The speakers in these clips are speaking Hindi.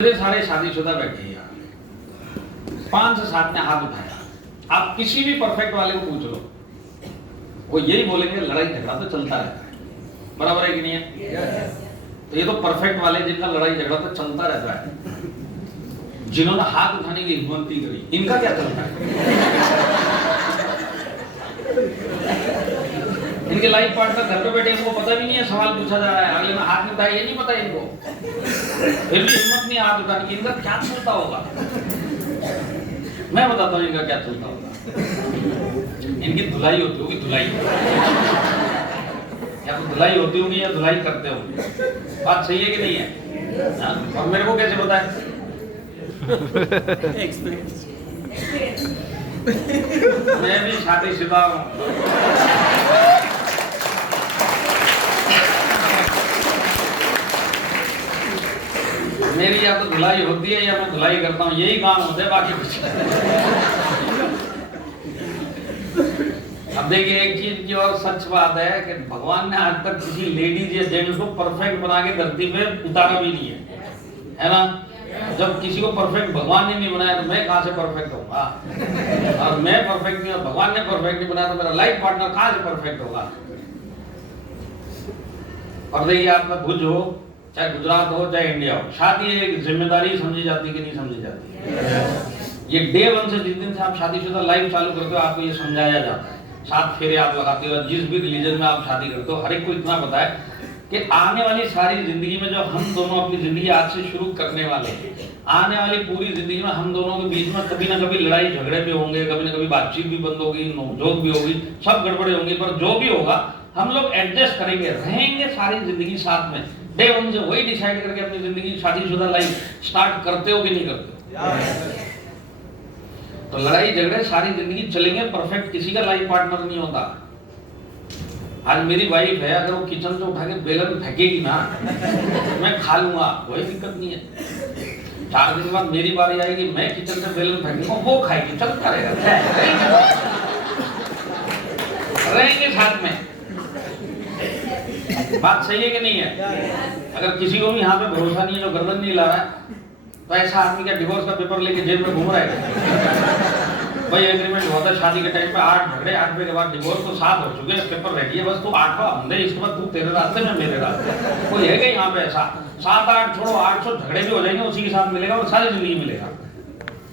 सारे शादीशुदा बैठे हैं यहाँ, 5 से 7 ने हाथ उठाया। आप किसी भी परफेक्ट वाले को पूछ लो, वो यही बोलेंगे लड़ाई झगड़ा तो चलता रहता है। बराबर है कि नहीं है? तो ये तो परफेक्ट वाले जिनका लड़ाई झगड़ा तो चलता रहता है, जिन्होंने हाथ उठाने की हिम्मत नहीं करी, इनका क्या चलता है? इनके लाइफ पार्टनर घर पे बैठे, इनको पता भी नहीं है सवाल पूछा जा रहा है, अगले में हाथ नहीं उठाया, ये नहीं पता इनको, फिर भी हिम्मत नहीं हाथ उठाने की। इनका क्या चलता होगा? मैं बताता हूँ इनका क्या चलता होगा। इनकी धुलाई होती होगी, धुलाई, या तो धुलाई होती होगी या धुलाई करते होंगे। बात सही है कि नहीं है? और मेरे को कैसे पता है? मैं भी शादीशुदा हूँ। मेरी या तो धुलाई होती है या मैं धुलाई करता हूँ, यही काम होते हैं, बाकी कुछ। अब देखिए एक चीज की और सच बात है कि भगवान ने आज तक किसी लेडीज या जेंट्स को परफेक्ट बना के धरती पे उतारा भी नहीं है ना? जब किसी को परफेक्ट भगवान ने नहीं बनाया तो मैं कहां से परफेक्ट होऊंगा? और मैं परफेक्ट नहीं, भगवान ने परफेक्ट नहीं बनाया तो मेरा लाइफ पार्टनर कहां से परफेक्ट होगा? और देखिए आप में भुज हो, चाहे गुजरात हो, चाहे इंडिया हो, शादी एक जिम्मेदारी समझी जाती कि नहीं समझी जाती? ये डे 1 से जिस दिन से आप शादीशुदा लाइफ चालू करते हो, आपको ये समझाया जाता है। 7 फेरे आप लगाते हो, जिस भी रिलीजन में आप शादी करते हो, हर एक को इतना पता है कि आने वाली सारी जिंदगी में जो हम दोनों अपनी जिंदगी आज से शुरू करने वाले हैं, आने वाली पूरी जिंदगी में हम दोनों के बीच में कभी ना कभी लड़ाई झगड़े भी होंगे, कभी ना कभी बातचीत भी बंद होगी, नोकझोंक भी होगी, सब गड़बड़े होंगी, पर जो भी होगा हम लोग एडजस्ट करेंगे, रहेंगे सारी जिंदगी साथ में। डे 1 से वही डिसाइड करके अपनी जिंदगी शादीशुदा लाइफ स्टार्ट करते हो कि नहीं करते हो? तो लड़ाई झगड़े सारी जिंदगी चलेंगे, परफेक्ट किसी का लाइफ पार्टनर नहीं होता। आज मेरी वाइफ है, अगर वो किचन से उठा के बेलन फेंकेगी ना, मैं खा लूंगा, कोई दिक्कत नहीं है। 4 दिन बाद मेरी बारी आएगी, मैं किचन से बेलन फेंकूंगा, वो खाएगी, चलता रहेगा, रहेंगे साथ में। बात सही है कि नहीं है? अगर किसी को भी यहाँ पे भरोसा नहीं है, जो गर्दन नहीं ला रहा है, तो ऐसा आदमी क्या डिवोर्स का पेपर लेके जेल में घूम रहा है? भाई एग्रीमेंट हुआ था शादी के टाइम पे, 8 झगड़े, 8वें के बाद डिवोर्स, तो 7 हो चुके हैं, पेपर रेडी है, बस तू 8वां हम दे, इसके बाद तू तेरे रास्ते में मेरे रास्ते। कोई है क्या यहाँ पे ऐसा? 7-8 छोड़ो, 800 झगड़े भी हो जाएंगे, उसी के साथ मिलेगा और सारी जिंदगी मिलेगा।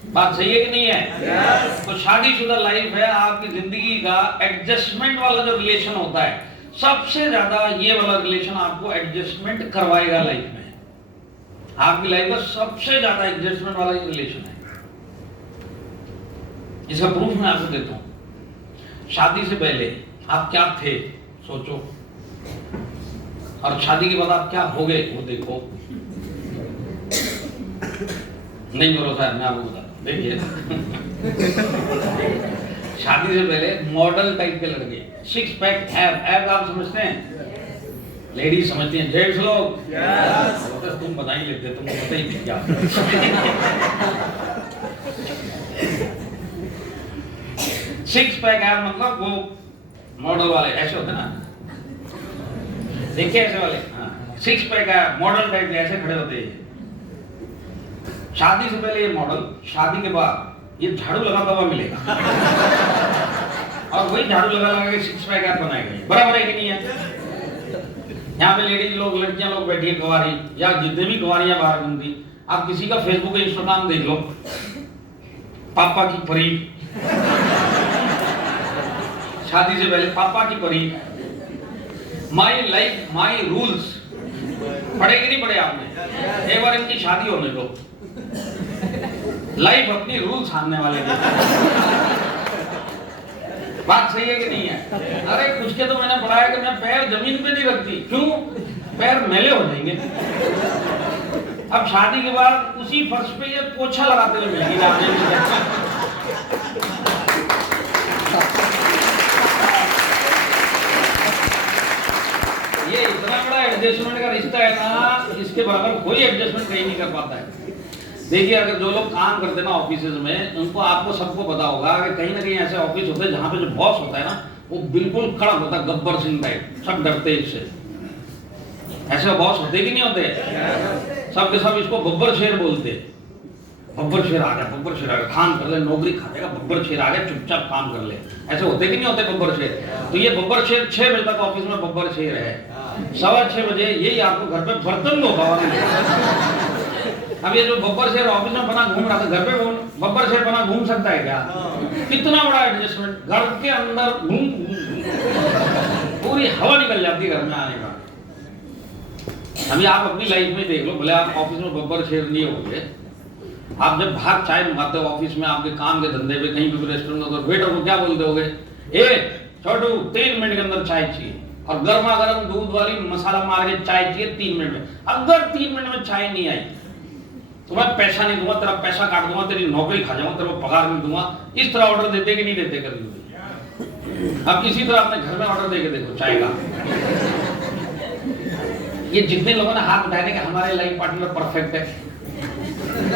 बात सही है कि नहीं है? तो शादीशुदा लाइफ है आपकी जिंदगी का एडजस्टमेंट वाला जो रिलेशन होता है, सबसे ज्यादा ये वाला रिलेशन आपको एडजस्टमेंट करवाएगा लाइफ में। आपकी लाइफ का सबसे ज्यादा एडजस्टमेंट वाला ये रिलेशन है। इसका प्रूफ मैं आपको देता हूं। शादी से पहले आप क्या थे सोचो, और शादी के बाद आप क्या हो गए वो देखो। नहीं भरोसा है, मैं आपको बताता हूं। देखिए शादी से पहले मॉडल टाइप के लड़के, 6 पैक एब आप समझते हैं? लेडीज समझती हैं, जेंट्स लोग तो तुम बता ही लेते, तुमको पता ही क्या। 6 पैक एब मतलब वो मॉडल वाले ऐसे होते ना, देखिए ऐसे वाले, 6 पैक एब मॉडल टाइप के ऐसे खड़े होते हैं। शादी से पहले ये मॉडल, शादी के बाद ये झाड़ू लगाता हुआ मिलेगा, और वही झाड़ू लगा के 6 पैक एब बनाएगा। बराबर है कि नहीं है? यहाँ पे लेडीज लोग, लड़कियां लोग बैठी है, गवारी या जितने भी गवारियां बाहर घूमती, आप किसी का फेसबुक इंस्टाग्राम देख लो, पापा की परी, शादी से पहले पापा की परी, माई लाइफ माई रूल्स, पढ़े कि नहीं पढ़े आपने? एक बार इनकी शादी होने दो, लाइफ अपनी रूल्स आने वाले हैं। बात सही है कि नहीं है? अरे कुछ के तो मैंने पढ़ा है कि मैं पैर जमीन पे नहीं रखती, क्यों? पैर मैले हो जाएंगे। अब शादी के बाद उसी फर्श पे ये पोछा लगाते हुए मिलेगी ना। ये इतना बड़ा एडजस्टमेंट का रिश्ता है ना, इसके बराबर कोई एडजस्टमेंट कहीं नहीं कर पाता है। देखिए अगर जो लोग काम करते हैं ना ऑफिस में, उनको आपको सबको पता होगा कि कहीं ना कहीं ऐसे ऑफिस होते हैं जहाँ पे जो बॉस होता है ना, वो बिल्कुल कड़क होता है, गब्बर सिंह टाइप, सब डरते हैं इससे। ऐसे बॉस होते कि नहीं होते? सबके सब इसको बब्बर शेर बोलते हैं। बब्बर शेर आ गया, बब्बर शेर आ गया, काम कर ले, नौकरी खा जाएगा, बब्बर शेर आ गया, चुपचाप काम कर ले। ऐसे होते कि नहीं होते बब्बर शेर? तो ये बब्बर शेर 6 बजे तक ऑफिस में बब्बर शेर है, 6:15 बजे यही आपको घर पे बर्तन धो पावा। अब ये जो बब्बर शेर ऑफिस में बना घूम रहा था, घर पे बब्बर शेर बना घूम सकता है क्या? कितना बड़ा एडजस्टमेंट, घर के अंदर घूम पूरी हवा निकल जाती है घर में आने का। अभी आप अपनी लाइफ में देख लो, भले आप ऑफिस में बब्बर शेर नहीं होंगे, आप जब बाहर चाय मंगाते हो ऑफिस में, आपके काम के धंधे पे कहीं भी रेस्टोरेंट में, तो वेटर को क्या बोलते होगे? ए छोटू 3 मिनट के अंदर चाय चाहिए, और गर्मा गर्म दूध वाली मसाला मार के चाय चाहिए 3 मिनट में। अगर 3 मिनट में चाय नहीं आई तो मैं पैसा नहीं दूंगा, तेरा पैसा काट दूंगा, तेरी नौकरी खा जाऊंगा, तेरे को पगार नहीं दूंगा। इस तरह ऑर्डर देते कि नहीं देते कभी? अब इसी तरह अपने घर में ऑर्डर देके देखो चाय का। ये जितने लोगों ने हाथ उठाए कि हमारे लाइफ पार्टनर परफेक्ट है,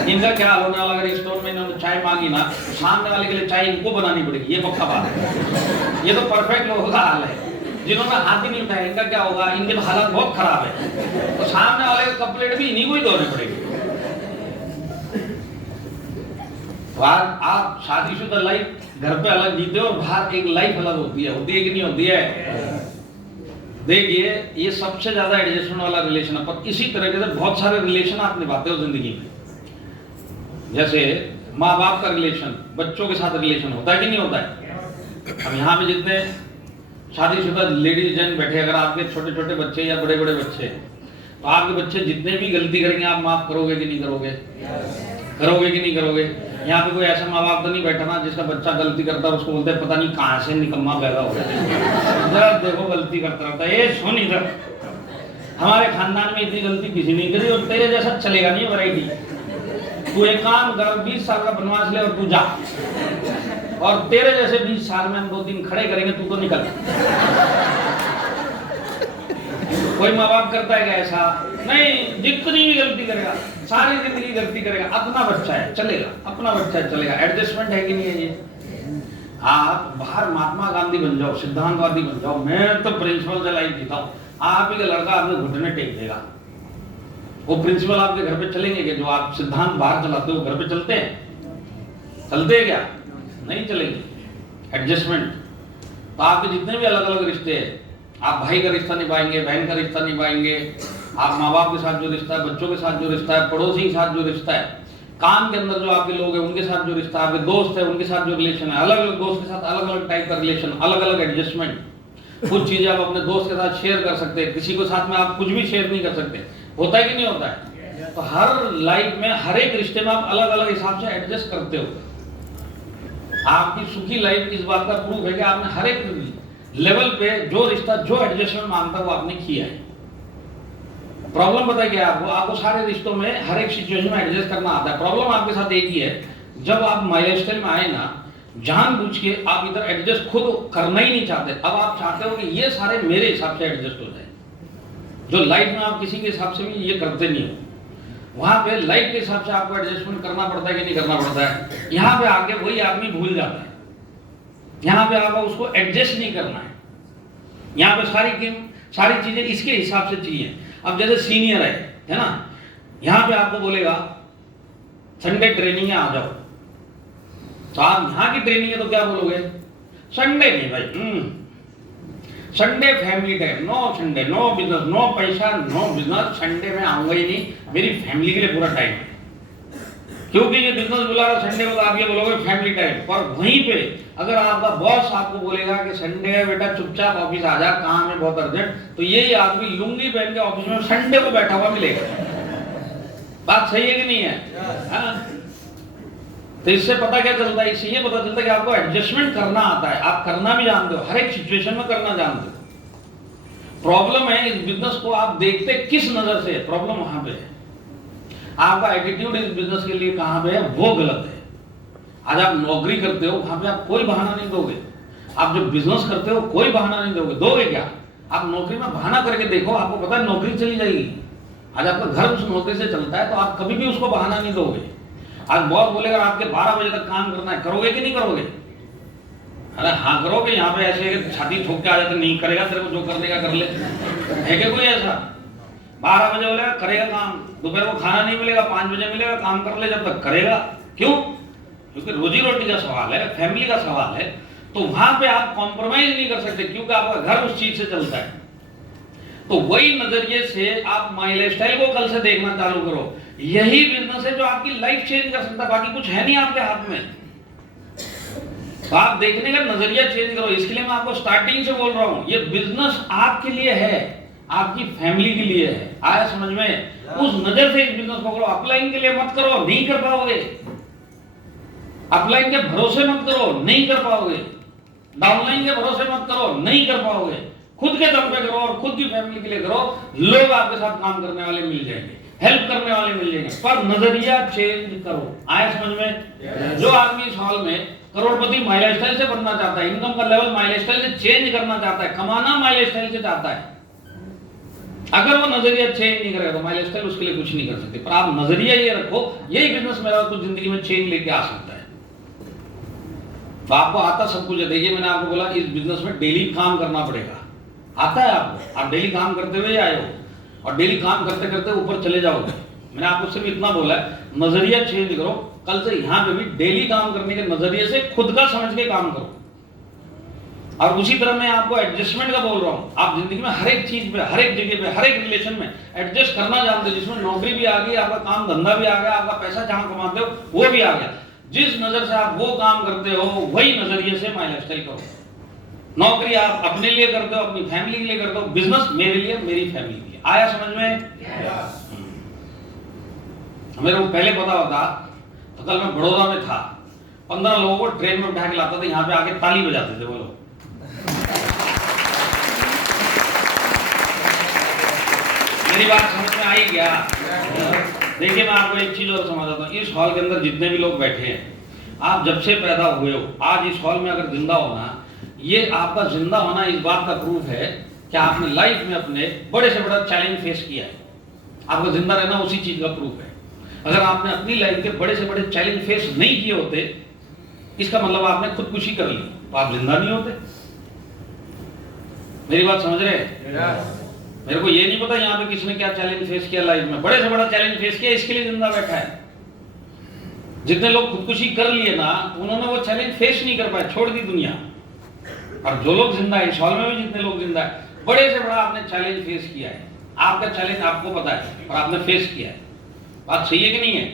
इनका क्या हाल होने वाला? अगर स्टोर में इन्होंने चाय मांगी ना, तो सामने वाले के लिए चाय इनको बनानी पड़ेगी, ये पक्का बात है। ये तो परफेक्ट लोगों का हाल है। जिन्होंने हाथ ही नहीं उठाया इनका क्या होगा? इनके तो हालत बहुत खराब है, तो सामने वाले का कपलेट भी इन्हीं को ही धोने पड़ेगी। आप शादीशुदा लाइफ घर पे अलग जीते हो, और बाहर एक लाइफ अलग होती है कि नहीं होती है? देखिए, ये सबसे ज्यादा एडजस्टमेंट वाला रिलेशन है, पर इसी तरीके से बहुत सारे रिलेशन आप निभाते हो जिंदगी में। जैसे माँ बाप का रिलेशन, बच्चों के साथ रिलेशन होता है कि नहीं होता है? अब यहाँ पे जितने शादीशुदा लेडीज जन बैठे, अगर आपके छोटे छोटे बच्चे या बड़े बड़े बच्चे, तो आपके बच्चे जितने भी गलती करेंगे आप माफ करोगे कि नहीं करोगे? करोगे कि नहीं करोगे? यहाँ पे कोई ऐसा माँ बाप तो नहीं बैठा ना जिसका बच्चा गलती करता है उसको बोलते हैं पता नहीं कहाँ से निकम्मा पैदा हो गया, देखो गलती करता रहता है, ये सुन इधर, हमारे खानदान में इतनी गलती किसी नहीं करी, और तेरे जैसा चलेगा नहीं वैरायटी। तू एक काम कर, 20 साल का बनवास ले और तू जा, और तेरे जैसे 20 साल में हम 2-3 खड़े करेंगे, तू तो निकल। कोई माँ बाप करता है क्या ऐसा? नहीं, जितनी भी गलती करेगा, सारी जिंदगी गलती करेगा, अपना बच्चा है चलेगा, अपना बच्चा है चलेगा। एडजस्टमेंट है कि नहीं है ये? आप बाहर महात्मा गांधी बन जाओ, सिद्धांतवादी बन जाओ, मैं तो प्रिंसिपल से लाइफ जीता हूँ, आप ही का लड़का आपके घुटने टेक देगा। वो प्रिंसिपल आपके घर पे चलेंगे कि जो आप सिद्धांत बाहर चलाते हो घर पे चलते हैं? चलते हैं क्या? नहीं चलेंगे। एडजस्टमेंट। तो आपके जितने भी अलग अलग रिश्ते हैं, आप भाई का रिश्ता निभाएंगे, बहन का रिश्ता निभाएंगे, आप माँ बाप के साथ जो रिश्ता है, बच्चों के साथ जो रिश्ता है, पड़ोसी के साथ जो रिश्ता है, काम के अंदर जो आपके लोग हैं उनके साथ जो रिश्ता है, आपके दोस्त है उनके साथ जो रिलेशन है, अलग अलग दोस्त के साथ अलग अलग टाइप का रिलेशन, अलग अलग एडजस्टमेंट। कुछ चीजें आप अपने दोस्त के साथ शेयर कर सकते हैं, किसी के साथ में आप कुछ भी शेयर नहीं कर सकते। होता है कि नहीं होता है? तो हर लाइफ में हर एक रिश्ते में आप अलग अलग हिसाब से एडजस्ट करते हो। आपकी सुखी लाइफ इस बात का प्रूफ है कि आपने हर एक लेवल पे जो रिश्ता जो एडजस्टमेंट मांगता है वो आपने किया है। प्रॉब्लम पता है क्या है आपको? आपको सारे रिश्तों में हर एक सिचुएशन में एडजस्ट करना आता है। प्रॉब्लम आपके साथ एक ही है, जब आप माइलस्टोन में आए ना, जानबूझ के आप इधर एडजस्ट खुद करना ही नहीं चाहते। अब आप चाहते हो कि ये सारे मेरे हिसाब से एडजस्ट हो जाए। जो लाइफ में आप किसी के हिसाब से भी ये करते नहीं हो, वहां पे लाइफ के हिसाब से आपको एडजस्टमेंट करना पड़ता है कि नहीं करना पड़ता है? यहाँ पे आके वही आदमी भूल जाता है। यहाँ पे आपको उसको एडजस्ट नहीं करना है। यहाँ पे सारी चीजें इसके हिसाब से चाहिए। अब जैसे सीनियर है ना, यहाँ पे आपको बोलेगा संडे ट्रेनिंग है आ जाओ, तो आप यहाँ की ट्रेनिंग है तो क्या बोलोगे? संडे नहीं भाई, Sunday family time, no Sunday, no business, no पैसा, नो बिजनेस, संडे में आऊंगा ही नहीं, मेरी फैमिली के लिए पूरा टाइम है। क्योंकि ये बिजनेस बुला रहा संडे को, तो आप ये बोलोगे फैमिली टाइम। पर वहीं पे अगर आपका बॉस आपको बोलेगा कि संडे है बेटा चुपचाप ऑफिस आ जा, काम है बहुत अर्जेंट, तो यही आदमी लुंगी पहन के ऑफिस में संडे को बैठा हुआ मिलेगा। बात सही है कि नहीं है? तो इससे पता क्या चलता है? इससे ये पता चलता है कि आपको एडजस्टमेंट करना आता है, आप करना भी जानते हो, हर एक सिचुएशन में करना जानते हो। प्रॉब्लम है इस बिजनेस को आप देखते किस नजर से, प्रॉब्लम वहां पे है। आपका एटीट्यूड इस बिजनेस के लिए कहां पे है, वो गलत है। आज आप नौकरी करते हो, वहां पे आप कोई बहाना नहीं दोगे। आप जब बिजनेस करते हो कोई बहाना नहीं दोगे। दोगे क्या? आप नौकरी में बहाना करके देखो, आपको पता है नौकरी चली जाएगी। आज आपका घर उस नौकरी से चलता है, तो आप कभी भी उसको बहाना नहीं दोगे। आज बॉस बोलेगा आपके 12 बजे तक काम करना है, करोगे कि नहीं करोगे? अरे हाँ करोगे। यहाँ पे ऐसे छाती ठोक के आ जाते, नहीं करेगा, तेरे को जो करने का कर ले, है क्या कोई ऐसा? 12 बजे बोलेगा करेगा काम, दोपहर को खाना नहीं मिलेगा, 5 बजे मिलेगा, काम कर ले जब तक करेगा। क्यों? क्योंकि रोजी रोटी का सवाल है, फैमिली का सवाल है। तो वहां पे आप कॉम्प्रोमाइज नहीं कर सकते, क्योंकि आपका घर उस चीज से चलता है। तो वही नजरिए से आप माई लाइफस्टाइल को कल से देखना चालू करो। यही बिजनेस है जो आपकी लाइफ चेंज कर सकता है, बाकी कुछ है नहीं आपके हाथ में। तो आप देखने का नजरिया चेंज करो। इसके लिए मैं आपको स्टार्टिंग से बोल रहा हूं, ये बिजनेस आपके लिए है, आपकी फैमिली के लिए है। आया समझ में? उस नजर से इस बिजनेस को करो। अपलाइन के लिए मत करो, नहीं कर पाओगे। अपलाइन के भरोसे मत करो, नहीं कर पाओगे। डाउनलाइन के भरोसे मत करो, नहीं कर पाओगे। खुद के दम पे करो और खुद की फैमिली के लिए करो। लोग आपके साथ काम करने वाले मिल जाएंगे, हेल्प करने वाले मिल जाएंगे, पर नजरिया चेंज करो। आया समझ में? जो आदमी इस हॉल में करोड़पति माई लाइफस्टाइल से बनना चाहता है, इनकम का लेवल माई लाइफस्टाइल से चेंज करना चाहता है, कमाना माई लाइफस्टाइल से चाहता है, अगर वो नजरिया चेंज नहीं करेगा तो माई लाइफस्टाइल उसके लिए कुछ नहीं कर सकते। पर आप नजरिया ये रखो, यही बिजनेस मेरा कुछ जिंदगी में चेंज लेके आ सकता है। तो आपको आता सब कुछ है। देखिए मैंने आपको बोला इस बिजनेस में डेली काम करना पड़ेगा। आता है आपको, आप डेली काम करते हुए आए हो और डेली काम करते करते ऊपर चले जाओगे। मैंने आपको सिर्फ इतना बोला है, नजरिया चेंज करो। कल से यहाँ पे भी डेली काम करने के नजरिए से खुद का समझ के काम करो। और उसी तरह मैं आपको एडजस्टमेंट का बोल रहा हूँ। आप जिंदगी में हर एक चीज पे, हर एक जगह पे, हर एक रिलेशन में एडजस्ट करना जानते हो। जिसमें नौकरी भी आ गई, आपका काम धंधा भी आ गया, आपका पैसा जहां कमाते हो वो भी आ गया। जिस नजर से आप वो काम करते हो वही नजरिए से माई लाइफस्टाइल करो। नौकरी आप अपने लिए करते हो, अपनी फैमिली के लिए करते हो, बिजनेस मेरे लिए, मेरी फैमिली के लिए। आया समझ में? मेरे को पहले पता होता तो कल मैं बड़ौदा में था, 15 लोगों को ट्रेन में बिठा के लाता था, यहाँ पे आके ताली बजाते थे वो लोग। मेरी बात समझ में आई क्या? देखिए मैं आपको एक चीज और समझाता हूँ। इस हॉल के अंदर जितने भी लोग बैठे हैं, आप जब से पैदा हुए हो, आज इस हॉल में अगर जिंदा होना, ये आपका जिंदा होना इस बात का प्रूफ है कि आपने लाइफ में अपने बड़े से बड़ा चैलेंज फेस किया है। आपका जिंदा रहना उसी चीज का प्रूफ है। अगर आपने अपनी लाइफ के बड़े से बड़े चैलेंज फेस नहीं किए होते, इसका मतलब आपने खुदकुशी कर ली, तो आप जिंदा नहीं होते। मेरी बात समझ रहे हैं? मेरे को ये नहीं पता यहाँ पे किसने क्या चैलेंज फेस किया लाइफ में, बड़े से बड़ा चैलेंज फेस किया, इसके लिए जिंदा बैठा है। जितने लोग खुदकुशी कर लिए ना, उन्होंने वो चैलेंज फेस नहीं कर पाए, छोड़ दी दुनिया। और जो लोग जिंदा है, इस हॉल में भी जितने लोग जिंदा है, बड़े से बड़ा आपने चैलेंज फेस किया है। आपका चैलेंज आपको पता है और आपने फेस किया है। बात सही है कि नहीं है?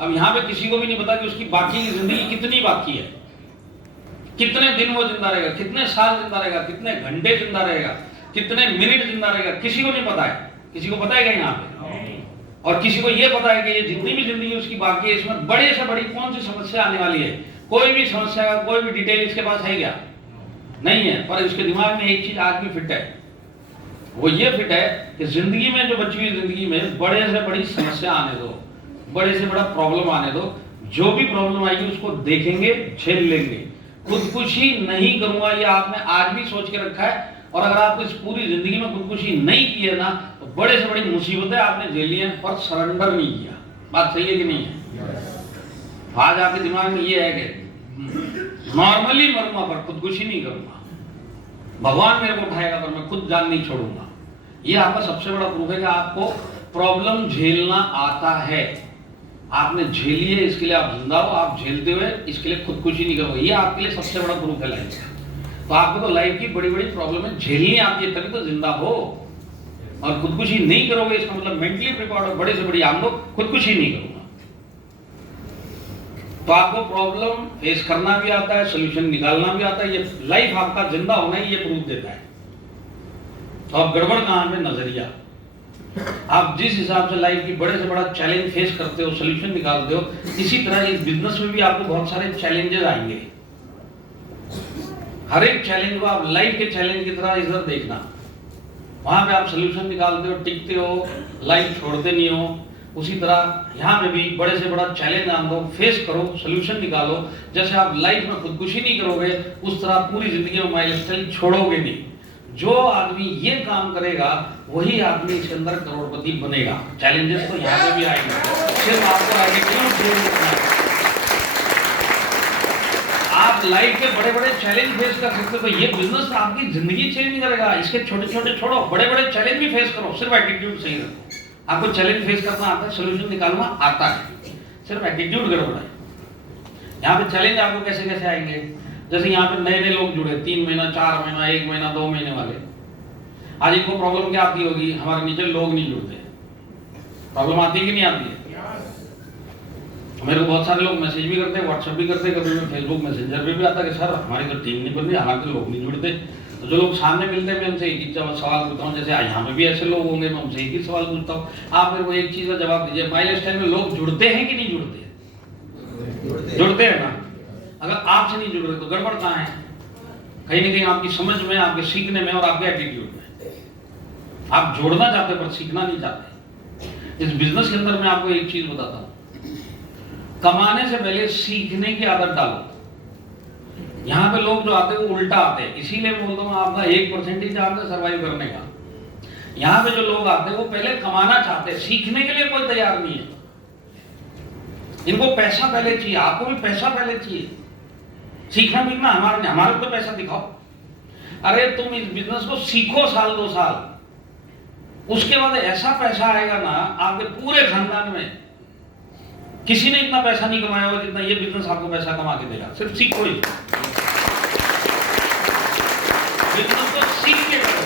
अब यहाँ पे किसी को भी नहीं पता कि उसकी बाकी की जिंदगी कितनी बाकी है, कितने दिन वो जिंदा रहेगा, कितने साल जिंदा रहेगा, कितने घंटे जिंदा रहेगा, कितने मिनट जिंदा रहेगा, किसी को नहीं पता है। किसी को पता है क्या यहाँ पे? और किसी को ये पता है कि ये जितनी भी जिंदगी उसकी बाकी है, इसमें बड़े से बड़ी कौन सी समस्या आने वाली है? कोई भी समस्या का कोई भी डिटेल इसके पास है क्या? नहीं है। पर इसके दिमाग में एक चीज आज भी फिट है, वो ये फिट है कि जिंदगी में, जो बची हुई जिंदगी में, बड़े से बड़ी समस्या आने दो, बड़े से बड़ा प्रॉब्लम आने दो, जो भी प्रॉब्लम आएगी उसको देखेंगे, झेल लेंगे। खुदकुशी नहीं करूंगा ये आपने आज भी सोच के रखा है। और अगर आपको इस पूरी जिंदगी में खुदकुशी नहीं की है ना, तो बड़े से बड़ी मुसीबतें आपने झेली हैं पर सरेंडर नहीं किया। बात सही है कि नहीं है? आज आपके दिमाग में ये है कि नॉर्मली मरूंगा पर खुदकुशी नहीं करूंगा, भगवान मेरे को उठाएगा पर मैं खुद जान नहीं छोड़ूंगा। ये आपका सबसे बड़ा प्रूफ है कि आपको प्रॉब्लम झेलना आता है। आपने झेली है, इसके लिए आप जिंदा हो। आप झेलते हुए इसके लिए खुदकुशी नहीं करोगे, ये आपके लिए सबसे बड़ा प्रूफ है लाइफ का। तो आपको तो लाइफ की बड़ी बड़ी प्रॉब्लम झेलनी आती है, तभी तो जिंदा हो। और खुदकुशी नहीं करोगे इसका मतलब मेंटली प्रिपेयर्ड हो, बड़े से बड़ी आम लोग खुदकुशी नहीं करूंगा। तो आपको प्रॉब्लम फेस करना भी आता है, सोल्यूशन निकालना भी आता है। ये लाइफ आपका जिंदा होना ही ये प्रूफ देता है। तो अब गड़बड़ कहां पे? नजरिया। आप जिस हिसाब से लाइफ की बड़े से बड़ा चैलेंज फेस करते हो, सोल्यूशन निकालते हो, इसी तरह इस बिजनेस में भी आपको बहुत सारे चैलेंजेस आएंगे। हर एक चैलेंज को आप लाइफ के चैलेंज की तरह इधर देखना, वहां पे आप सोल्यूशन निकालते हो, टिकते हो, लाइफ छोड़ते नहीं हो। उसी तरह यहाँ पे भी बड़े से बड़ा चैलेंज आन दो, फेस करो, सोल्यूशन निकालो। जैसे आप लाइफ में खुदकुशी नहीं करोगे, उस तरह पूरी जिंदगी में माई लाइफस्टाइल छोड़ोगे नहीं। जो आदमी ये काम करेगा वही आदमी इसके अंदर करोड़पति बनेगा। चैलेंजेस तो यहाँ पे भी आएंगे, सिर्फ आपको आगे क्यों आप आप लाइफ के बड़े बड़े चैलेंज फेस कर सकते हो। तो ये बिजनेस आपकी जिंदगी चेंज नहीं करेगा, इसके छोटे छोटे छोड़ो, बड़े बड़े चैलेंज भी फेस करो, सिर्फ एटीट्यूड सही रखो। आपको चैलेंज फेस करना आता है, सोल्यूशन निकालना आता है, सिर्फ एटीट्यूड गड़बड़ है। यहाँ पे चैलेंज आपको कैसे कैसे आएंगे, जैसे यहाँ पे नए नए लोग जुड़े, 3 महीना 4 महीना 1 महीना 2 महीने वाले, आज इनको प्रॉब्लम क्या आती होगी, हमारे नीचे लोग नहीं जुड़ते। प्रॉब्लम आती है कि नहीं आती है? मेरे को बहुत सारे लोग मैसेज भी करते हैं, व्हाट्सएप भी करते हैं, कभी मैं फेसबुक मैसेंजर पे भी आता है कि सर हमारी तो टीम नहीं बन रही, हमारे तो लोग नहीं जुड़ते। तो जो लोग सामने मिलते हैं मैं उनसे एक ही सवाल पूछता हूँ, जैसे यहाँ पे भी ऐसे लोग होंगे, मैं उनसे एक ही सवाल पूछता हूँ, आप मेरे को एक चीज का जवाब दीजिए, माई लाइफस्टाइल में लोग जुड़ते हैं कि नहीं जुड़ते? जुड़ते हैं ना। अगर आपसे नहीं जुड़ रहे तो गड़बड़ कहाँ है? कहीं ना कहीं आपकी समझ में, आपके सीखने में और आपके एटीट्यूड में। आप जोड़ना चाहते पर सीखना नहीं चाहते। इस बिजनेस के अंदर मैं आपको एक चीज बताता हूँ, कमाने से पहले सीखने की आदत डालो। यहाँ पे लोग जो आते हैं वो उल्टा आते हैं, इसीलिए मैं बोलता हूँ आपका 1% ही चांस है सर्वाइव करने का। यहाँ पे जो लोग आते हैं वो पहले कमाना चाहते हैं, सीखने के लिए कोई तैयार नहीं है। इनको पैसा पहले चाहिए, आपको भी पैसा पहले चाहिए। सीखना बीखना हमारे को पैसा दिखाओ। अरे तुम इस बिजनेस को सीखो साल 2 साल, उसके बाद ऐसा पैसा आएगा ना आपके पूरे खानदान में, किसी ने इतना पैसा नहीं कमाया होगा जितना ये बिजनेस आपको पैसा कमा के देगा। सिर्फ सीखो ही, बिजनेस को सीख के करो।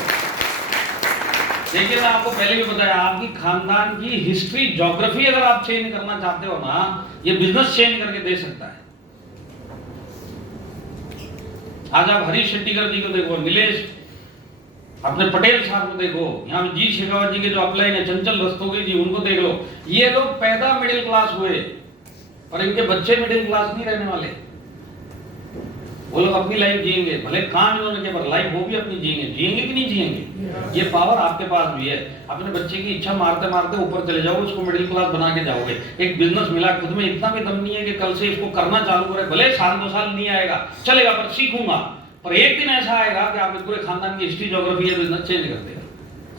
देखिए मैं आपको पहले भी बताया, आपकी खानदान की हिस्ट्री ज्योग्राफी अगर आप चेंज करना चाहते हो ना, ये बिजनेस चेंज करके दे सकता है। आज आप हरीश शेट्टीकर जी को देखो, नीलेश अपने पटेल साहब को देखो, यहाँ पे जी शेखावत जी के जो अपलाइन है, चंचल रस्तोगी जी, उनको देख लो। ये लोग पैदा मिडिल क्लास हुए और इनके बच्चे मिडिल क्लास नहीं रहने वाले। वो लोग अपनी लाइफ जिएंगे, भले काम इन्होंने किया पर लाइफ वो भी अपनी जिएंगे। जिएंगे कि नहीं जिएंगे? ये पावर आपके पास भी है। अपने बच्चे की इच्छा मारते मारते ऊपर चले जाओ, उसको मिडिल क्लास बना के जाओगे। एक बिजनेस मिला, खुद में इतना भी दम नहीं है कि कल से इसको करना चालू करे, भले साल 2 साल नहीं आएगा चलेगा पर सीखूंगा। पर एक दिन ऐसा आएगा कि आपके पूरे खानदान की हिस्ट्री ज्योग्राफी बिजनेस चेंज कर देगा।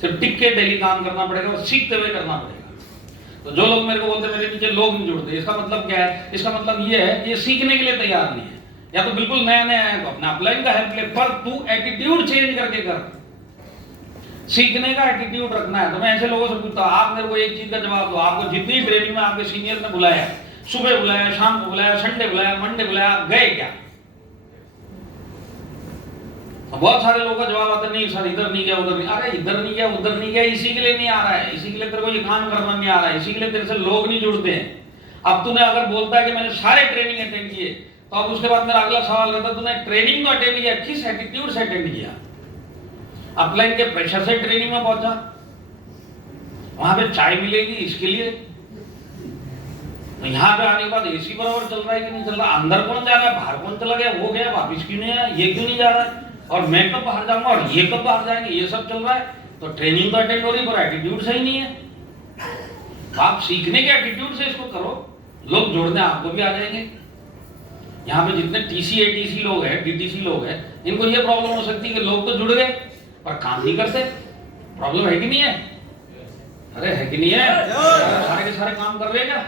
सिर्फ टिक के डेली काम करना पड़ेगा और सीखते हुए करना पड़ेगा। तो जो लोग मेरे को बोलते हैं मेरे नीचे लोग नहीं जुड़ते, इसका मतलब क्या है? इसका मतलब ये है कि ये सीखने के लिए तैयार नहीं है, या तो बिल्कुल नया नया है तो अपना अपलाइन का हेल्प ले, पर तू एटीट्यूड चेंज करके कर। सीखने का एटीट्यूड रखना है। तो मैं ऐसे लोगों से पूछता हूं, आप मेरे को एक चीज का जवाब दो, आपको जितनी ट्रेनिंग में आपके सीनियर ने बुलाया, सुबह बुलाया, शाम को बुलाया, संडे बुलाया, मंडे बुलाया, आप गए क्या? बहुत सारे लोगों का जवाब आता नहीं सर इधर नहीं गया उधर नहीं। अरे इधर नहीं गया उधर नहीं गया इसी के लिए नहीं आ रहा है, इसी के लिए तेरे को ये काम करना नहीं आ रहा है, इसी के लिए तेरे से लोग नहीं जुड़ते हैं। अब तूने अगर बोलता है कि मैंने सारे ट्रेनिंग अटेंड किए, तो अब उसके बाद मेरा अगला सवाल रहता, तूने ट्रेनिंग तो अटेंड किया, किस एटीट्यूड से अटेंड किया? अपलाइन के प्रेशर से ट्रेनिंग में पहुंचा, वहां पे चाय मिलेगी इसके लिए, तो यहाँ पे आने के बाद एसी बराबर चल रहा है कि नहीं चल रहा, अंदर कौन जा रहा है, बाहर कौन चला गया, वो गया वापिस क्यों नहीं आया, ये क्यों नहीं जा रहा है, और मैं कब बाहर जाऊंगा और ये कब बाहर जाएंगे, ये सब चल रहा है। तो ट्रेनिंग तो अटेंड हो रही पर एटीट्यूड सही नहीं है। तो आप सीखने के एटीट्यूड से इसको करो, लोग जोड़ने आपको भी आ जाएंगे। यहाँ पे जितने टीसी एटीसी लोग हैं, डीटीसी लोग हैं, इनको ये प्रॉब्लम हो सकती है कि लोग तो जुड़ गए पर काम नहीं करते। प्रॉब्लम है कि नहीं है? अरे है कि नहीं है? सारे के सारे काम कर रहे क्या?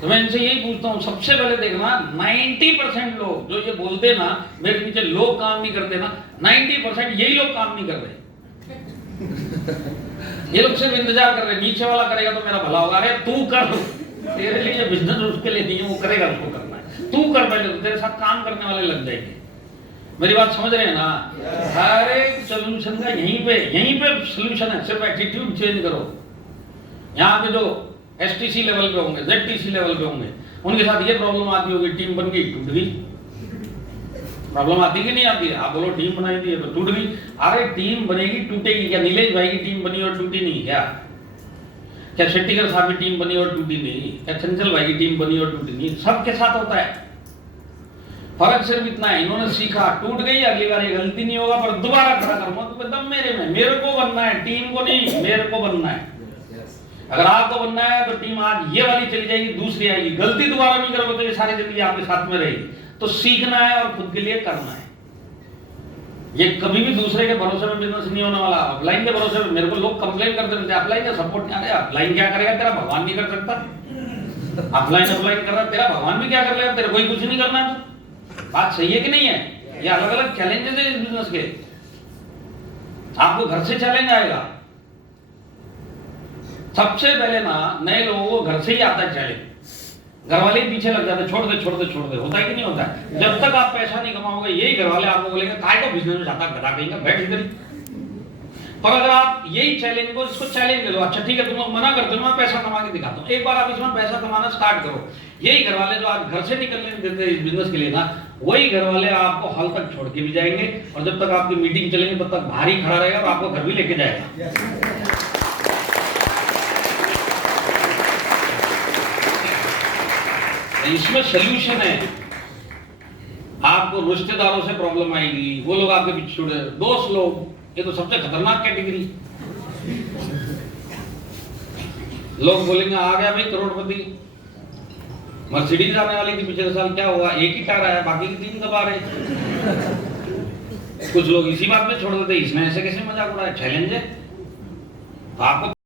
तो मैं इनसे यही पूछता हूँ, सबसे पहले देखना 90% लोग जो ये बोलते ना मेरे नीचे लोग काम नहीं करते ना, 90% यही लोग काम नहीं कर रहे। ये लोग सिर्फ इंतजार कर रहे, नीचे वाला करेगा तो मेरा भला होगा। अरे तू कर, तेरे लिए बिजनेस उसके लिए नहीं है, वो करेगा उसको करना है, तू कर पहले, तो तेरे साथ काम करने वाले लग जाएंगे। मेरी बात समझ रहे हैं ना? हर एक सोल्यूशन का यहीं पे सोल्यूशन है, सिर्फ एटीट्यूड चेंज करो। यहाँ पे जो एसटीसी लेवल पे होंगे, जेडटीसी लेवल पे होंगे, उनके साथ ये प्रॉब्लम आती होगी, टीम बन गई टूट गई। प्रॉब्लम आती कि नहीं आती है? आप बोलो टीम बनाई थी तो टूट गई। अरे टीम बनेगी टूटेगी क्या? नीलेश भाई की टीम बनी और टूटी नहीं क्या? क्या शेट्टीकर साहब की टीम बनी और टूटी नहीं? क्या चंचल भाई की टीम बनी और टूटी नहीं? सबके साथ होता है। फर्क सिर्फ इतना है, इन्होंने सीखा, टूट गई, अगली बार ये गलती नहीं होगा पर दोबारा खड़ा करूंगा, तो दम मेरे में, मेरे को बनना है, टीम को नहीं, मेरे को बनना है। अगर आपको बनना है तो टीम आज ये वाली चली जाएगी, दूसरी आएगी, गलती दोबारा नहीं करोगे तो ये सारी जिंदगी आपके साथ में रहेगी। तो सीखना है और खुद के लिए करना है। ये कभी भी दूसरे के भरोसे में बिजनेस नहीं होने वाला। अपलाइन के भरोसे में, मेरे को लोग कंप्लेन करते रहते हैं अपलाइन का सपोर्ट नहीं आ रहा। अपलाइन क्या करेगा? तेरा भगवान नहीं कर सकता। अपलाइन कर रहा है, तेरा भगवान भी क्या कर लेगा? तेरे कोई कुछ नहीं करना है। बात सही है कि नहीं है? ये अलग अलग चैलेंजेस है इस बिजनेस के। आपको घर से चैलेंज आएगा। सबसे पहले ना नए लोगों को घर से ही आता है चैलेंज। घर वाले ही पीछे लग जाते, छोड़ दे छोड़ दे छोड़ दे। होता है कि नहीं होता है? जब तक आप पैसा नहीं कमाओगे यही घर वाले आपको बोलेंगे काय को बिजनेस में जाता गधा कहेंगे, बैठ इधर ही। पर अगर आप यही चैलेंज को, इसको चैलेंज ले लो, अच्छा ठीक है तुम लोग मना करते हो, मैं पैसा कमा के दिखाता हूँ, एक बार आप इसमें पैसा कमाना स्टार्ट करो। यही घर वाले जो आज घर से निकलने नहीं देते इस बिजनेस के लिए ना, वही घर वाले आपको हॉल तक छोड़ के भी जाएंगे, और जब तक आपकी मीटिंग चलेंगे तब तक बाहर ही खड़ा रहेगा और आपको घर भी लेके जाएगा। इसमें सल्यूशन है। आपको रिश्तेदारों से प्रॉब्लम आएगी, वो लोग आपके पीछे छोड़े, दोस्त लोग, ये तो सबसे खतरनाक कैटेगरी। लोग बोलेंगे आ गया भाई करोड़पति, मर्सिडीज आने वाली थी पिछले साल, क्या हुआ? एक ही टायर आया, बाकी की 3 दबा रहे। कुछ लोग इसी बात में छोड़ देते, इसने ऐसे कैसे मजाक उड़ाया? चैलेंज है। तो आपको